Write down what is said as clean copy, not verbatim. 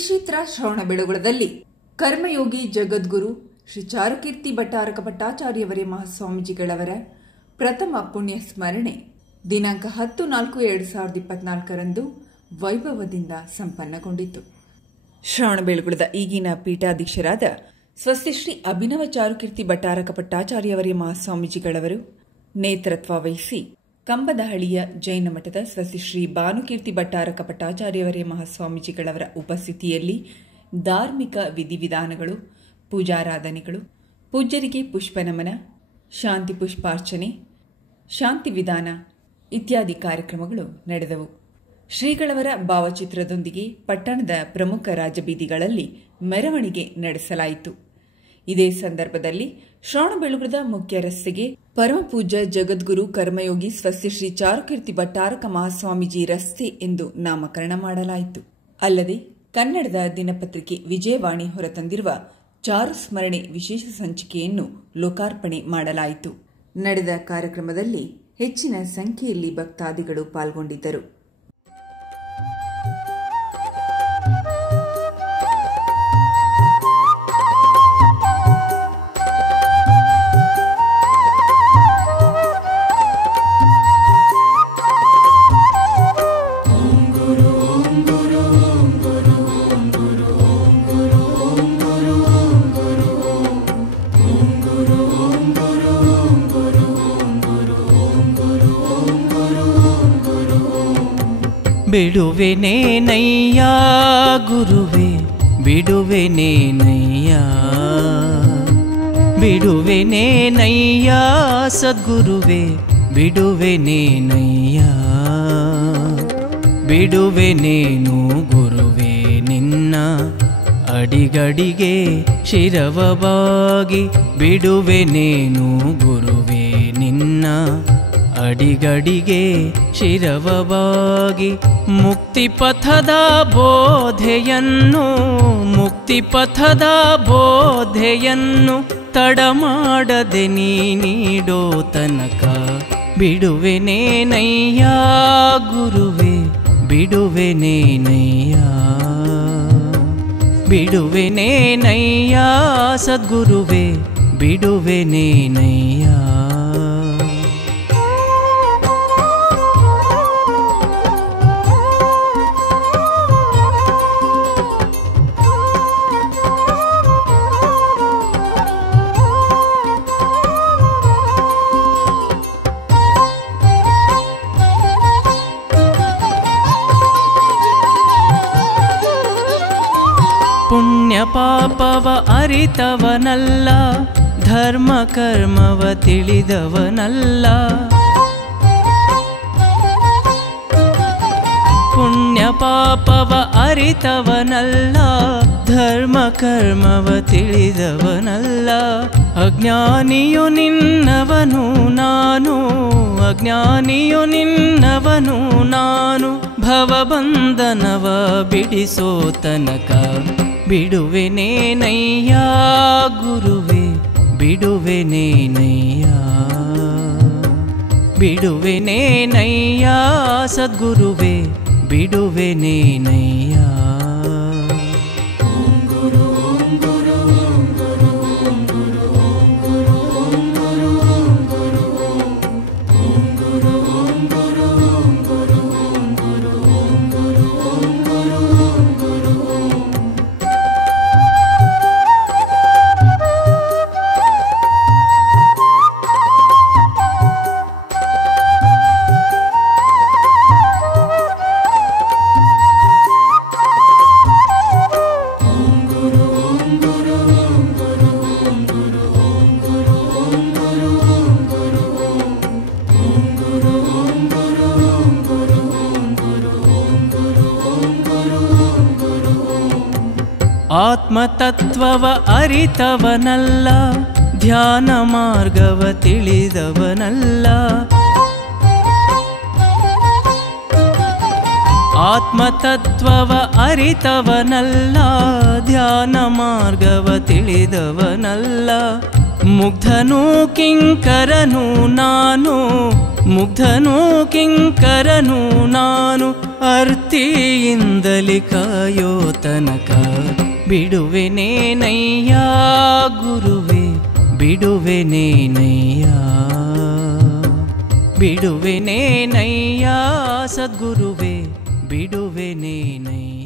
ಶ್ರೀ ಕ್ಷೇತ್ರ ಶ್ರವಣಬೆಳಗೊಳದಲ್ಲಿ ಕರ್ಮಯೋಗಿ ಜಗದ್ಗುರು ಶ್ರೀ ಚಾರುಕೀರ್ತಿ ಭಟ್ಟಾರಕ ಭಟ್ಟಾಚಾರ್ಯವರೇ ಮಹಾಸ್ವಾಮೀಜಿಗಳವರ ಪ್ರಥಮ ಪುಣ್ಯ ಸ್ಮರಣೆ ದಿನಾಂಕ 10-4-2024 ವೈಭವದಿಂದ ಸಂಪನ್ನಗೊಂಡಿತು. ಶ್ರವಣಬೆಳಗೊಳದ ಈಗಿನ ಪೀಠಾಧೀಶರಾದ ಸ್ವಸ್ತಿ ಶ್ರೀ ಅಭಿನವ ಚಾರುಕೀರ್ತಿ ಭಟ್ಟಾರಕ ಭಟ್ಟಾಚಾರ್ಯವರೇ ಮಹಾಸ್ವಾಮೀಜಿಗಳವರು ನೇತೃತ್ವ ವಹಿಸಿ ಕಂಬದಹಳ್ಳಿಯ ಜೈನ ಮಠದ ಸ್ವಸ್ತಿ ಶ್ರೀ ಭಾನುಕೀರ್ತಿ ಭಟ್ಟಾರಕ ಭಟ್ಟಾಚಾರ್ಯವರೇ ಮಹಾಸ್ವಾಮೀಜಿಗಳವರ ಉಪಸ್ಥಿತಿಯಲ್ಲಿ ಧಾರ್ಮಿಕ ವಿಧಿವಿಧಾನಗಳು, ಪೂಜಾರಾಧನೆಗಳು, ಪೂಜ್ಯರಿಗೆ ಪುಷ್ಪನಮನ, ಶಾಂತಿ ಪುಷ್ಪಾರ್ಚನೆ, ಶಾಂತಿ ವಿಧಾನ ಇತ್ಯಾದಿ ಕಾರ್ಯಕ್ರಮಗಳು ನಡೆದವು. ಶ್ರೀಗಳವರ ಭಾವಚಿತ್ರದೊಂದಿಗೆ ಪಟ್ಟಣದ ಪ್ರಮುಖ ರಾಜಬೀದಿಗಳಲ್ಲಿ ಮೆರವಣಿಗೆ ನಡೆಸಲಾಯಿತು. ಇದೇ ಸಂದರ್ಭದಲ್ಲಿ ಶ್ರವಣಬೆಳಗೊಳದ ಮುಖ್ಯ ರಸ್ತೆಗೆ ಪರಮಪೂಜ್ಯ ಜಗದ್ಗುರು ಕರ್ಮಯೋಗಿ ಸ್ವಸ್ತಿ ಶ್ರೀ ಚಾರುಕೀರ್ತಿ ಭಟ್ಟಾರಕ ಮಹಾಸ್ವಾಮೀಜಿ ರಸ್ತೆ ಎಂದು ನಾಮಕರಣ ಮಾಡಲಾಯಿತು. ಅಲ್ಲದೆ ಕನ್ನಡದ ದಿನಪತ್ರಿಕೆ ವಿಜಯವಾಣಿ ಹೊರತಂದಿರುವ ಚಾರು ಸ್ಮರಣೆ ವಿಶೇಷ ಸಂಚಿಕೆಯನ್ನು ಲೋಕಾರ್ಪಣೆ ಮಾಡಲಾಯಿತು. ನಡೆದ ಕಾರ್ಯಕ್ರಮದಲ್ಲಿ ಹೆಚ್ಚಿನ ಸಂಖ್ಯೆಯಲ್ಲಿ ಭಕ್ತಾದಿಗಳು ಪಾಲ್ಗೊಂಡಿದ್ದರು. ಬಿಡುವೆನೇನಯ್ಯ ಗುರುವೆ ಬಿಡುವೆನೇನಯ್ಯ, ಬಿಡುವೆನೇನಯ್ಯ ಸದ್ಗುರುವೆ ಬಿಡುವೆನೇನಯ್ಯ, ಬಿಡುವೆನೇನು ಗುರುವೆ ನಿನ್ನ ಅಡಿಗಡಿಗೆ ಶಿರವವಾಗಿ, ಬಿಡುವೆನೇನು ಗುರುವೆ ನಿನ್ನ ಅಡಿಗಡಿಗೆ ಶಿರವವಾಗಿ, ಮುಕ್ತಿಪಥದ ಬೋಧೆಯನ್ನು ಮುಕ್ತಿಪಥದ ಬೋಧೆಯನ್ನು ತಡಮಾಡದೆ ನೀ ನೀಡೋ ತನಕ, ಬಿಡುವೆನೇನಯ್ಯ ಗುರುವೆ ಬಿಡುವೆನೇನಯ್ಯ, ಬಿಡುವೆನೇನಯ್ಯ ಸದ್ಗುರುವೆ ಬಿಡುವೆನೇನಯ್ಯ. ಪುಣ್ಯ ಪಾಪವ ಅರಿತವನಲ್ಲ, ಧರ್ಮ ಕರ್ಮವ ತಿಳಿದವನಲ್ಲ, ಪುಣ್ಯ ಪಾಪವ ಅರಿತವನಲ್ಲ, ಧರ್ಮ ಕರ್ಮವ ತಿಳಿದವನಲ್ಲ, ಅಜ್ಞಾನಿಯು ನಿನ್ನವನು ನಾನು, ಅಜ್ಞಾನಿಯು ನಿನ್ನವನು ನಾನು, ಭವಬಂಧನವ ಬಿಡಿಸೋ ತನಕ, ಬಿಡುವೆನೇನಯ್ಯ ಗುರುವೆ ಬಿಡುವೆನೇನಯ್ಯ, ಬಿಡುವೆನೇನಯ್ಯ ಸದ್ಗುರುವೆ ಬಿಡುವೆನೇನಯ್ಯ. ಆತ್ಮತತ್ವವ ಅರಿತವನಲ್ಲ, ಧ್ಯಾನ ಮಾರ್ಗವ ತಿಳಿದವನಲ್ಲ, ಆತ್ಮತತ್ವವ ಅರಿತವನಲ್ಲ, ಧ್ಯಾನ ಮಾರ್ಗವ ತಿಳಿದವನಲ್ಲ, ಮುಗ್ಧನೂ ಕಿಂಕರನು ನಾನು, ಮುಗ್ಧನೂ ಕಿಂಕರನು ನಾನು, ಅರ್ತಿಯಿಂದಲಿ ಕಾಯೋ ತನಕ ಬಿಡುವೆನೇನಯ್ಯ ಗುರುವೆ ಬಿಡುವೆನೇನಯ್ಯ ಬಿಡುವೆನೇನಯ್ಯ ಸದ್ಗುರುವೆ ಬಿಡುವೆನೇನಯ್ಯ.